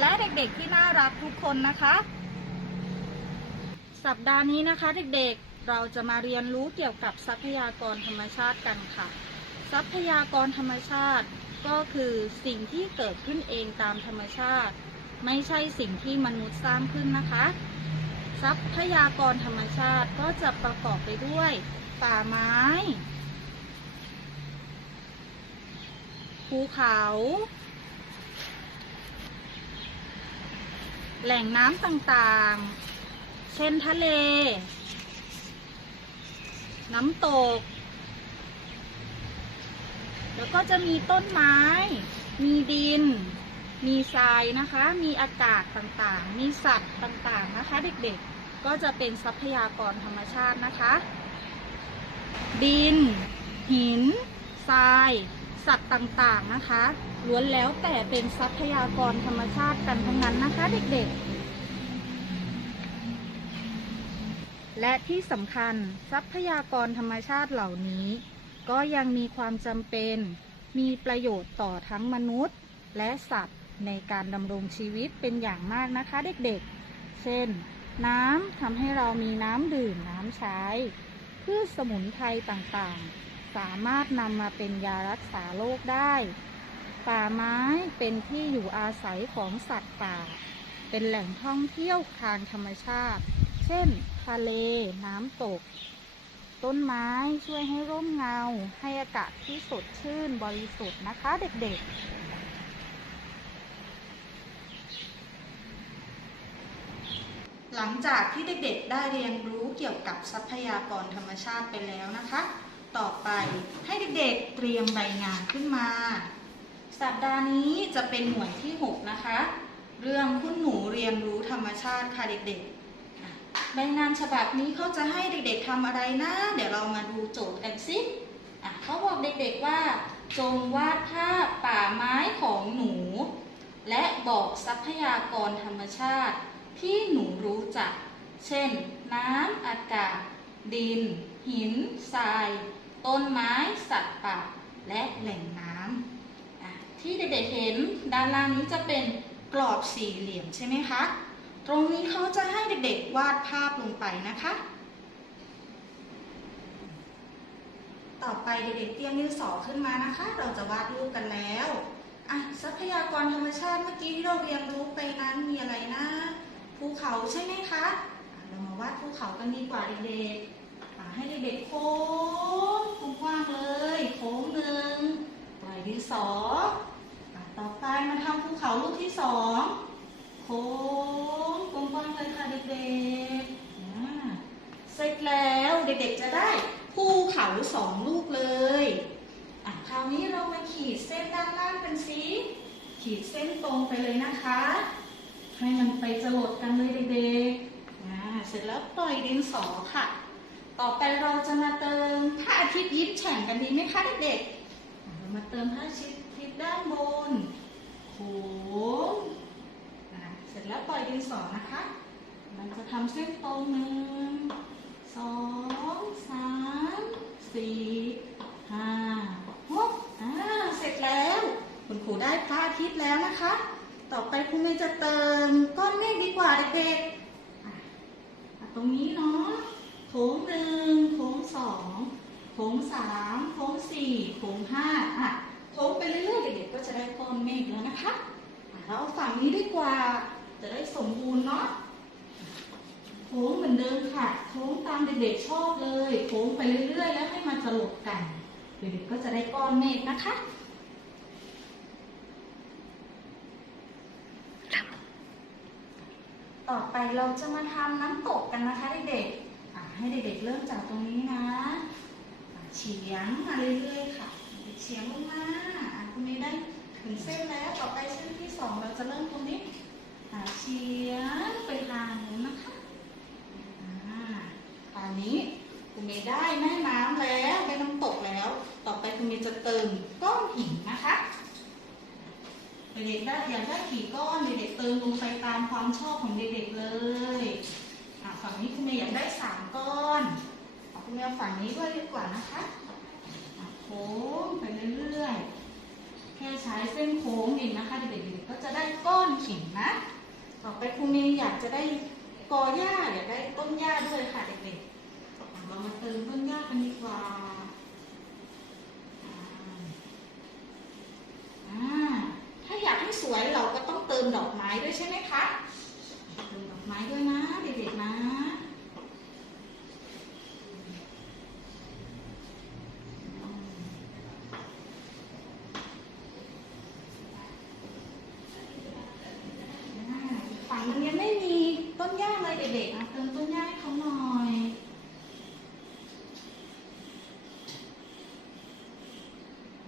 และเด็กๆที่น่ารักทุกคนนะคะ สัปดาห์นี้นะคะเด็กๆเราจะมาเรียนรู้เกี่ยวกับทรัพยากรธรรมชาติกันค่ะ ทรัพยากรธรรมชาติก็คือสิ่งที่เกิดขึ้นเองตามธรรมชาติ ไม่ใช่สิ่งที่มนุษย์สร้างขึ้นนะคะ ทรัพยากรธรรมชาติก็จะประกอบไปด้วย ป่าไม้ ภูเขา แหล่งน้ำต่างๆ เช่นทะเล น้ำตก แล้วก็จะมีต้นไม้ มีดิน มีทรายนะคะ มีอากาศต่างๆ มีสัตว์ต่างๆนะคะ เด็กๆ ก็จะเป็นทรัพยากรธรรมชาตินะคะ ดิน หิน ทราย สัตว์ต่างๆนะคะล้วนแล้วแต่เป็นทรัพยากรธรรมชาติกันทั้งนั้นนะคะเด็กๆ และที่สำคัญทรัพยากรธรรมชาติเหล่านี้ ก็ยังมีความจำเป็น มีประโยชน์ต่อทั้งมนุษย์ และสัตว์ในการดำรงชีวิตเป็นอย่างมากนะคะเด็กๆ เช่น น้ำทำให้เรามีน้ำดื่มน้ำใช้พืชสมุนไพรต่างๆ สามารถนำมาเป็นยารักษาโรคได้ ป่าไม้เป็นที่อยู่อาศัยของสัตว์ป่า เป็นแหล่งท่องเที่ยวทางธรรมชาติ เช่น ทะเล น้ำตก ต้นไม้ช่วยให้ร่มเงา ให้อากาศที่สดชื่นบริสุทธิ์นะคะเด็กๆหลังจากที่เด็กๆ ได้เรียนรู้เกี่ยวกับทรัพยากรธรรมชาติไปแล้วนะคะ ต่อไปให้เด็กๆเตรียมใบงานขึ้นมา สัปดาห์นี้จะเป็นหน่วยที่ 6 นะคะ เรื่องคุณหนูเรียนรู้ธรรมชาติค่ะเด็กๆ ใบงานฉบับนี้เขาจะให้เด็กๆทำอะไรนะ เดี๋ยวเรามาดูโจทย์กันสิเขาบอกเด็กๆว่า จงวาดภาพป่าไม้ของหนู และบอกทรัพยากรธรรมชาติที่หนูรู้จัก เช่น น้ำอากาศ ดิน หิน ทราย ต้นไม้สัตว์ป่าและแหล่งน้ำที่เด็กๆเห็นด้านล่างนี้จะเป็นกรอบสี่เหลี่ยมใช่ไหมคะ ตรงนี้เขาจะให้เด็กๆวาดภาพลงไปนะคะ ต่อไปเด็กๆเตรียมดินสอขึ้นมานะคะ เราจะวาดรูปกันแล้วอะทรัพยากรธรรมชาติเมื่อกี้ที่เราเรียนรู้ไปนั้นมีอะไรนะภูเขาใช่ไหมคะ เรามาวาดภูเขากันดีกว่าเด็กๆ ให้เด็กๆโค้งกว้างเลย โค้งหนึ่งปล่อยดินสอต่อไปมาทำภูเขาลูกที่สองโค้งกว้างเลยค่ะเด็กๆเสร็จแล้วเด็กๆจะได้ภูเขาสองลูกเลยอะคราวนี้เรามาขีดเส้นด้านล่างเป็นสีขีดเส้นตรงไปเลยนะคะ ให้มันไปจรดกันเลยเด็กๆเสร็จแล้วปล่อยดินสอค่ะ ต่อไปเราจะมาเติมพระอาทิตย์ยิบแฉ่งกันดีไหมคะเด็กๆเรามาเติมพระอาทิตย์ยิบด้านบนโค้งอ่าเสร็จแล้วปล่อยดินสอนะคะ มันจะทำเส้นตรงหนึ่งสองสามสี่ห้าหกอ่าเสร็จแล้ว คุณครูได้พระอาทิตย์แล้วนะคะ ต่อไปคุณเมย์จะเติมก้อนเมฆดีกว่าเด็กๆตรงนี้เนาะ โถงหนึ่งโถงสองโถงสามโถงสี่โถงห้าอะโถงไปเรื่อยๆเด็กๆก็จะได้ก้อนเมฆแล้วนะคะเราฝั่งนี้ดีกว่าจะได้สมบูรณ์เนาะโค้งเหมือนเดิมค่ะโค้งตามเด็กๆชอบเลยโค้งไปเรื่อยๆ แล้วให้มันสลบกันเด็กๆก็จะได้ก้อนเมฆนะคะต่อไปเราจะมาทำน้ำตกกันนะคะเด็กๆ ให้เด็กๆเริ่มจากตรงนี้นะเฉียงมาเรื่อยๆค่ะเฉียงลงมาคุณมีได้ถึงเส้นแล้วต่อไปเส้นที่สองเราจะเริ่มตรงนี้เฉียงไปทางนู้นนะคะอ่าตอนนี้คุณเมย์ได้แม่น้ำแล้วได้น้ำตกแล้ว ต่อไปคุณเมย์จะเติมก้อนหินนะคะเด็กๆได้อยากได้กี่ก้อนเด็กๆเติมลงไปตามความชอบของเด็กๆเลย ฝั่งนี้คุณเมย์อยากได้สามก้อนเอาคุณเมย์เอาฝั่งนี้ด้วยดีกว่านะคะโค้งไปเรื่อยๆ แค่ใช้เส้นโค้งเองนะคะเด็กๆก็จะได้ก้อนหินนะ ต่อไปครูเมย์อยากจะได้กอหญ้าอยากได้ต้นหญ้าด้วยค่ะเด็กๆ เรามาเติมต้นหญ้ากันดีกว่าอ่าถ้าอยากให้สวยเราก็ต้องเติมดอกไม้ด้วยใช่ไหมคะ เติมดอกไม้ด้วยนะเด็กๆนะ อ่าฝั่งมันยังไม่มีต้นหญ้าเลยเด็กๆอะเติมต้นหญ้าให้เขาหน่อย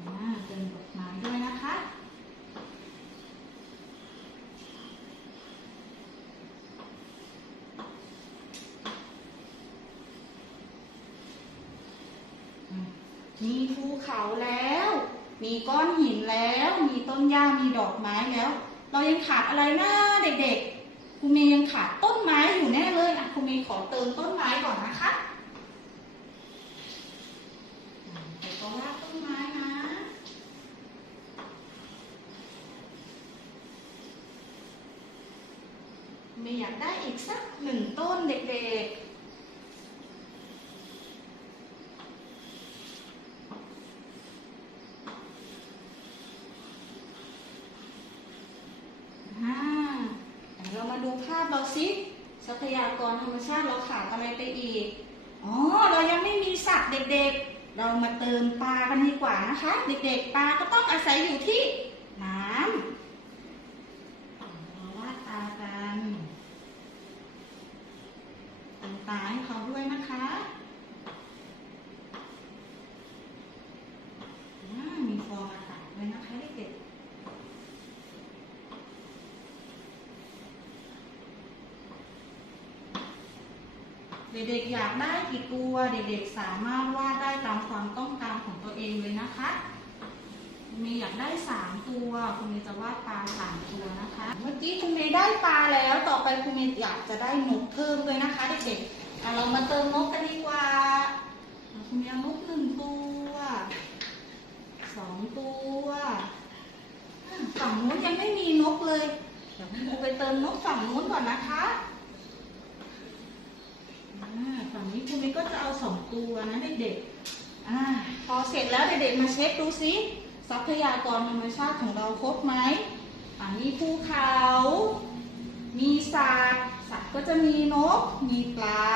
อ่าเติมดอกไม้ด้วยนะคะ มีภู เขาแล้ว มีก้อนหินแล้ว มีต้นหญ้ามีดอกไม้แล้ว เรายังขาดอะไรนะเด็กๆครูเมย์ยังขาดต้นไม้อยู่แน่เลยอะครูเมย์ขอเติมต้นไม้ก่อนนะคะเดี๋ยวก็วาดต้นไม้นะเมย์อยากได้อีกสักหนึ่งต้นเด็กๆ อ่าเดี๋ยวเรามาดูภาพเราสิทรัพยากรธรรมชาติเราขาดอะไรไปอีก อ๋อ เรายังไม่มีสัตว์เด็กๆ เรา มาเติมปลากันดีกว่านะคะ เด็กๆ ปลาก็ต้องอาศัยอยู่ที่น้ำเราวาดตากันเติมตาให้เขาด้วยนะคะอ่ามีฟองอากาศด้วยนะคะเด็กๆ เด็กๆอยากได้กี่ตัว เด็กๆสามารถวาดได้ตามความต้องการของตัวเองเลยนะคะคุณเมย์อยากได้สามตัว คุณเมย์จะวาดปลาสามตัวนะคะ เมื่อกี้คุณเมย์ได้ปลาแล้ว ต่อไปคุณเมย์อยากจะได้นกเพิ่มเลยนะคะเด็กๆอ่เรามาเติมนกกันดีกว่า คุณเมย์นกหนึ่งตัวสองตัวฝั่งนู้นยังไม่มีนกเลย เดี๋ยวคุณครูไปเติมนกฝั่งนู้นก่อนนะคะ อ่าฝั่งนี้ คุณมิก็จะเอาสองตัวนะเด็กๆอพอเสร็จแล้วเด็กๆมาเช็คดูซิทรัพยากรธรรมชาติของเราครบไหมอ่ามีภูเขา มีสัตว์สัตว์ก็จะมีนก มีปลา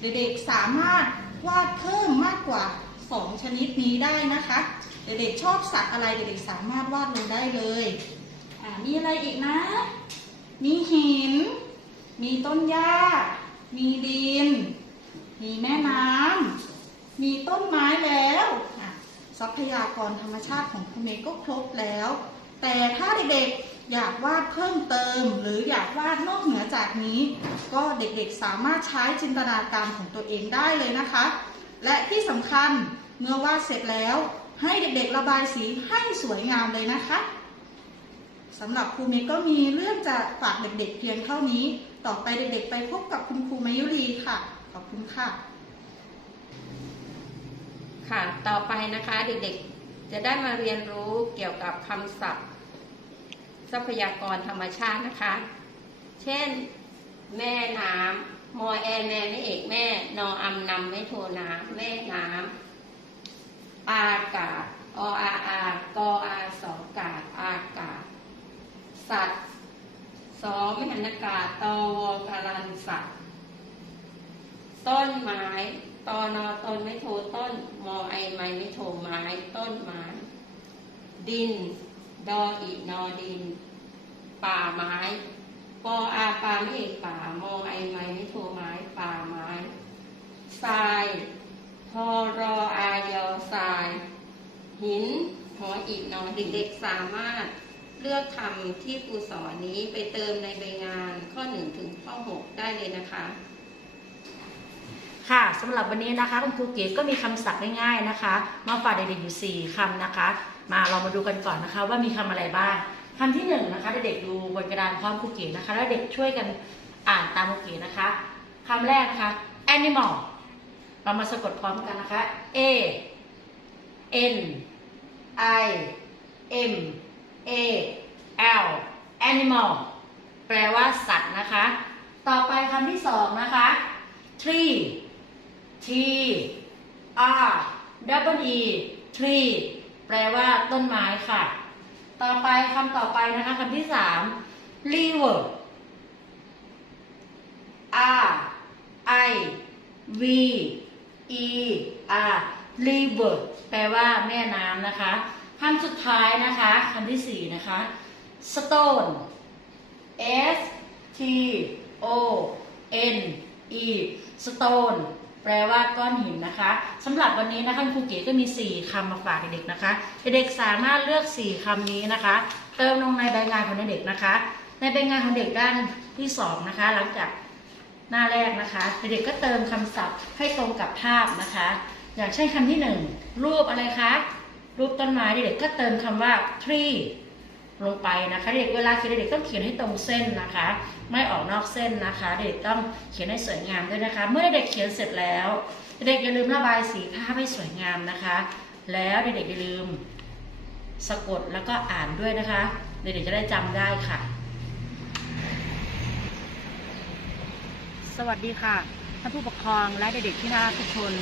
เด็กๆสามารถวาดเพิ่มมากกว่าสองชนิดนี้ได้นะคะ เด็กๆชอบสัตว์อะไรเด็กๆสามารถวาดลงได้เลยอ่ามีอะไรอีกนะ มีหิน มีต้นหญ้า มีดิน มีแม่น้ำมีต้นไม้แล้วทรัพยากรธรรมชาติของคุณเมย์ก็ครบแล้ว แต่ถ้าเด็กๆอยากวาดเพิ่มเติม หรืออยากวาดนอกเหนือจากนี้ ก็เด็กๆสามารถใช้จินตนาการของตัวเองได้เลยนะคะ และที่สำคัญเมื่อวาดเสร็จแล้ว ให้เด็กๆระบายสีให้สวยงามเลยนะคะสำหรับครูเมย์ก็มีเรื่องจะฝากเด็กๆเพียงเท่านี้ ต่อไปเด็กๆไปพบกับคุณครูมายุรีค่ะ อบคุณค่ะ ค่ะ ต่อไปนะคะเด็กๆ จะได้มาเรียนรู้เกี่ยวกับคำศัพท์ ทรัพยากรธรรมชาตินะคะ เช่น แม่น้ำมอแอแม่ไม่เอกแม่ นออำนำไม่โทน้ำแม่น้ำอากาศออาอากออาสองกาศอากาศ สัตว์สอไม่หันอากาศตอวกาลันสัตว์ ต้นไม้ ตอนอต้นไม่โทต้น มอไอไม้ไม่โทไม้ ต้นไม้ ดิน ดออีนอดิน ป่าไม้ ปออาปาไม่เอกป่า มอไอไม้ไม่โทไม้ ป่าไม้ ทราย ทอรออายอทราย หิน หออีกนอเด็กๆสามารถเลือกคำที่ครูสอนนี้ไปเติมในใบงานข้อ 1 ถึงข้อ 6 ได้เลยนะคะ ค่ะสำหรับวันนี้นะคะคุณครูเก๋ก็มีคำศัพท์ง่ายๆนะคะ มาฝากเด็กๆอยู่4คำนะคะ มาเรามาดูกันก่อนนะคะ ว่ามีคำอะไรบ้างคำที่1นงนะคะเด็กๆดูบนกระดานพร้อมครูเก๋นะคะ แล้วเด็กช่วยกันอ่านตามครูเก๋นะคะคำแรกนะคะ animal เรามาสะกดพร้อมกันนะคะ a n i M A L animal แปลว่าสัตว์นะคะ ต่อไปคำที่สองนะคะ tree T R W E tree แปลว่าต้นไม้ค่ะ ต่อไปคำต่อไปนะคะคำที่สาม river R I V E R river แปลว่าแม่น้ำนะคะคำสุดท้ายนะคะคำที่สี่นะคะ stone S T O N E stone แปลว่าก้อนหินนะคะสำหรับวันนี้นะคะครูเก๋ก็มี 4คำมาฝากเด็กนะคะ เด็กสามารถเลือก 4คำนี้นะคะ เติมลงในใบงานของเด็กนะคะ ในใบงานของเด็กด้านที่สองนะคะ หลังจากหน้าแรกนะคะ เด็กก็เติมคำศัพท์ให้ตรงกับภาพนะคะ อย่างเช่นคำที่หนึ่งรูปอะไรคะรูปต้นไม้เด็กก็เติมคำว่า tree ลงไปนะคะเด็กเวลาเขียนเด็กต้องเขียนให้ตรงเส้นนะคะ ไม่ออกนอกเส้นนะคะ เด็กต้องเขียนให้สวยงามด้วยนะคะ เมื่อเด็กเขียนเสร็จแล้ว เด็กอย่าลืมระบายสีภาพให้สวยงามนะคะ แล้วเด็กๆอย่าลืมสะกดแล้วก็อ่านด้วยนะคะ เด็กๆจะได้จำได้ค่ะ สวัสดีค่ะท่านผู้ปกครองและเด็กๆที่น่ารักทุกคน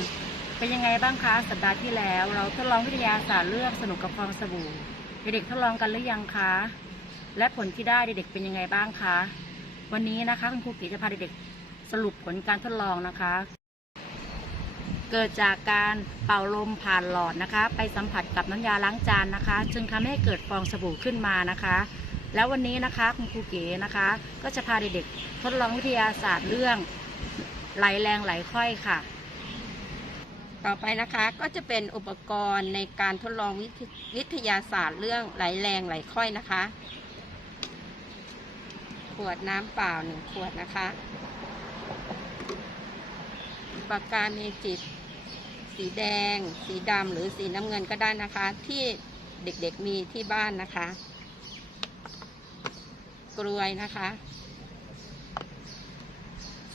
เป็นยังไงบ้างคะสัปดาห์ที่แล้ว เราทดลองวิทยาศาสตร์เรื่องสนุกกับฟองสบู่ เด็กๆทดลองกันหรือยังคะ และผลที่ได้เด็กๆเป็นยังไงบ้างคะ วันนี้นะคะคุณครูเก๋จะพาเด็กๆสรุปผลการทดลองนะคะ เกิดจากการเป่าลมผ่านหลอดนะคะ ไปสัมผัสกับน้ำยาล้างจานนะคะ จึงทำให้เกิดฟองสบู่ขึ้นมานะคะ แล้ววันนี้นะคะคุณครูเก๋นะคะ ก็จะพาเด็กๆทดลองวิทยาศาสตร์เรื่องไหลแรงไหลค่อยค่ะ ต่อไปนะคะก็จะเป็นอุปกรณ์ในการทดลองวิทยาศาสตร์เรื่องไหลแรงไหลค่อยนะคะ ขวดน้ำเปล่าหนึ่งขวดนะคะปากกาเมจิกสีแดง สีดำหรือสีน้ำเงินก็ได้นะคะ ที่เด็กๆมีที่บ้านนะคะ กลวยนะคะ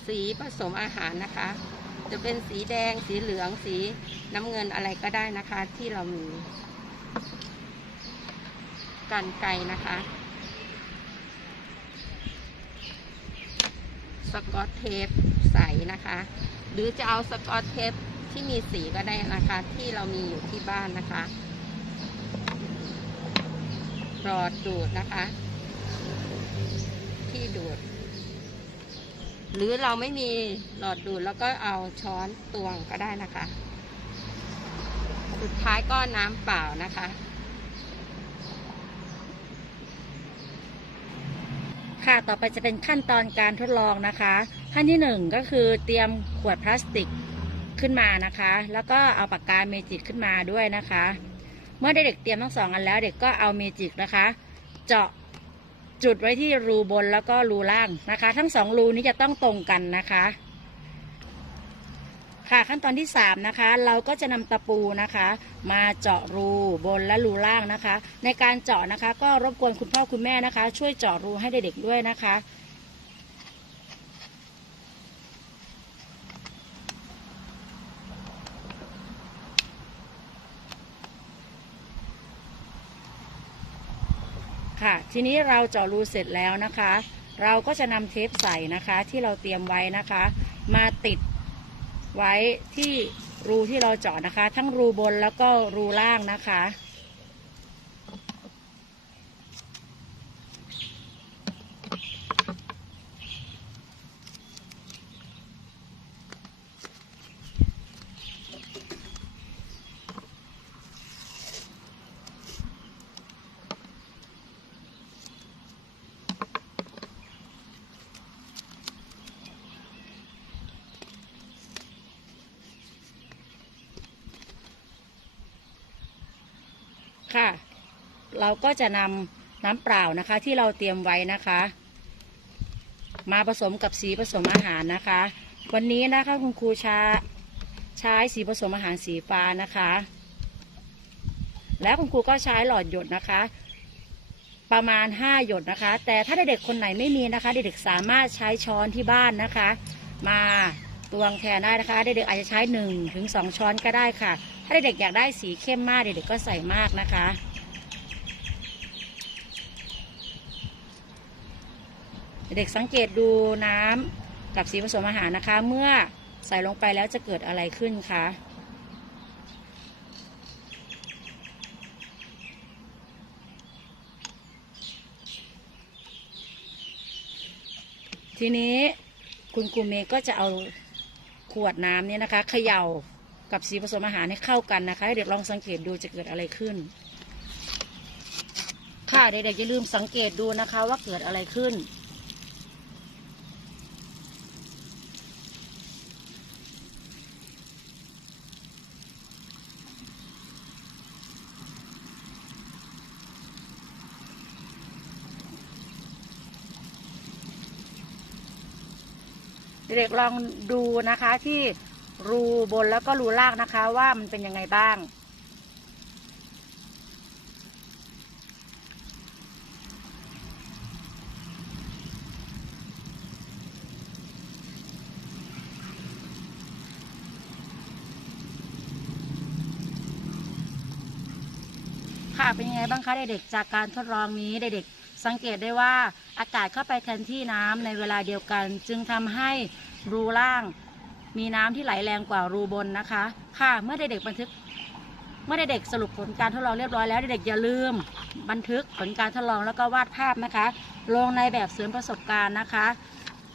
สีผสมอาหารนะคะ จะเป็นสีแดง สีเหลือง สีน้ำเงินอะไรก็ได้นะคะ ที่เรามีกันไกรนะคะ สกอตเทปใสนะคะ หรือจะเอาสกอตเทปที่มีสีก็ได้นะคะ ที่เรามีอยู่ที่บ้านนะคะหลอดดูดนะคะ ที่ดูด หรือเราไม่มีหลอดดูดแล้วก็เอาช้อนตวงก็ได้นะคะ สุดท้ายก็น้ำเปล่านะคะ ค่ะต่อไปจะเป็นขั้นตอนการทดลองนะคะ ขั้นที่หนึ่งก็คือเตรียมขวดพลาสติกขึ้นมานะคะ แล้วก็เอาปากกาเมจิกขึ้นมาด้วยนะคะ เมื่อได้เด็กเตรียมทั้งสองอันแล้วเด็กก็เอาเมจิกนะคะ เจาะ จุดไว้ที่รูบนแล้วก็รูล่างนะคะ ทั้งสองรูนี้จะต้องตรงกันนะคะ ค่ะขั้นตอนที่สามนะคะเราก็จะนำตะปูนะคะ มาเจาะรูบนและรูล่างนะคะ ในการเจาะนะคะ ก็รบกวนคุณพ่อคุณแม่นะคะ ช่วยเจาะรูให้เด็กๆด้วยนะคะ ทีนี้เราเจาะรูเสร็จแล้วนะคะ เราก็จะนำเทปใส่นะคะที่เราเตรียมไว้นะคะ มาติดไว้ที่รูที่เราเจาะนะคะ ทั้งรูบนแล้วก็รูล่างนะคะ ค่ะ เราก็จะนำน้ำเปล่านะคะ ที่เราเตรียมไว้นะคะ มาผสมกับสีผสมอาหารนะคะ วันนี้นะคะคุณครูชาใช้สีผสมอาหารสีฟ้านะคะ แล้วคุณครูก็ใช้หลอดหยดนะคะ ประมาณ 5 หยดนะคะ แต่ถ้าเด็กๆคนไหนไม่มีนะคะเด็กๆสามารถใช้ช้อนที่บ้านนะคะ มาตวงแทนได้นะคะเด็กๆอาจจะใช้1ถึง2ช้อนก็ได้ค่ะ ถ้าเด็กอยากได้สีเข้มมากเด็กก็ใส่มากนะคะ เด็กสังเกตดูน้ำกับสีผสมอาหารนะคะ เมื่อใส่ลงไปแล้วจะเกิดอะไรขึ้นคะทีนี้คุณครูเมย์ก็จะเอาขวดน้ำนี้นะคะเขยา่า กับสีผสมอาหารให้เข้ากันนะคะเด็กลองสังเกตดูจะเกิดอะไรขึ้น ค่ะเด็กๆอย่าลืมสังเกตดูนะคะว่าเกิดอะไรขึ้น เด็กลองดูนะคะที่ รูบนแล้วก็รูล่างนะคะ ว่ามันเป็นยังไงบ้าง ค่ะเป็นยังไงบ้างคะเด็กๆจากการทดลองนี้เด็กๆสังเกตได้ว่าอากาศเข้าไปแทนที่น้ำในเวลาเดียวกัน จึงทำให้รูล่าง มีน้ำที่ไหลแรงกว่ารูบนนะคะ ค่ะเมื่อเด็กๆบันทึก เมื่อเด็กๆสรุปผลการทดลองเรียบร้อยแล้วเด็กๆอย่าลืม บันทึกผลการทดลองแล้วก็วาดภาพนะคะ ลงในแบบเสริมประสบการณ์นะคะ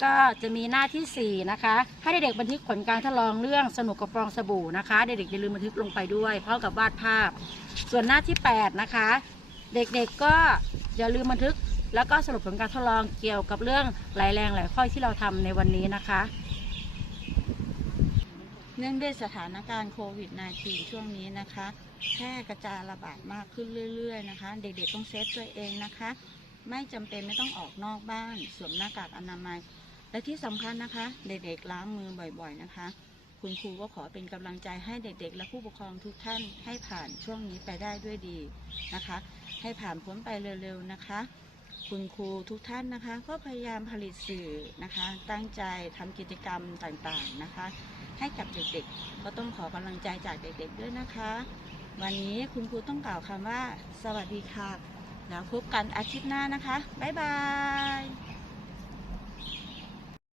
ก็จะมีหน้าที่ 4 นะคะ ให้เด็กๆบันทึกผลการทดลองเรื่องสนุกกับฟองสบู่นะคะ เด็กๆอย่าลืมบันทึกลงไปด้วยพร้อมกับวาดภาพ ส่วนหน้าที่ 8 นะคะ เด็กๆก็อย่าลืมบันทึกแล้วก็สรุปผลการทดลองเกี่ยวกับเรื่องไหลแรงไหลค่อยที่เราทำในวันนี้นะคะ เนื่องด้วยสถานการณ์โควิด -19 ช่วงนี้นะคะ แพร่กระจายระบาดมากขึ้นเรื่อย ๆ นะคะ เด็กๆต้องเซฟตัวเองนะคะ ไม่จำเป็นไม่ต้องออกนอกบ้าน สวมหน้ากากอนามัย และที่สำคัญนะคะ เด็กๆล้างมือบ่อย ๆ นะคะ คุณครูก็ขอเป็นกำลังใจให้เด็กๆ และผู้ปกครองทุกท่านให้ผ่านช่วงนี้ไปได้ด้วยดีนะคะ ให้ผ่านพ้นไปเร็วๆนะคะ คุณครูทุกท่านนะคะ ก็พยายามผลิตสื่อนะคะ ตั้งใจทำกิจกรรมต่างๆนะคะ ให้กับเด็กๆ ก็ต้องขอกำลังใจจากเด็กๆด้วยนะคะ วันนี้คุณครูต้องกล่าวคำว่า สวัสดีค่ะ แล้วพบกันอาทิตย์หน้านะคะ บ๊ายบาย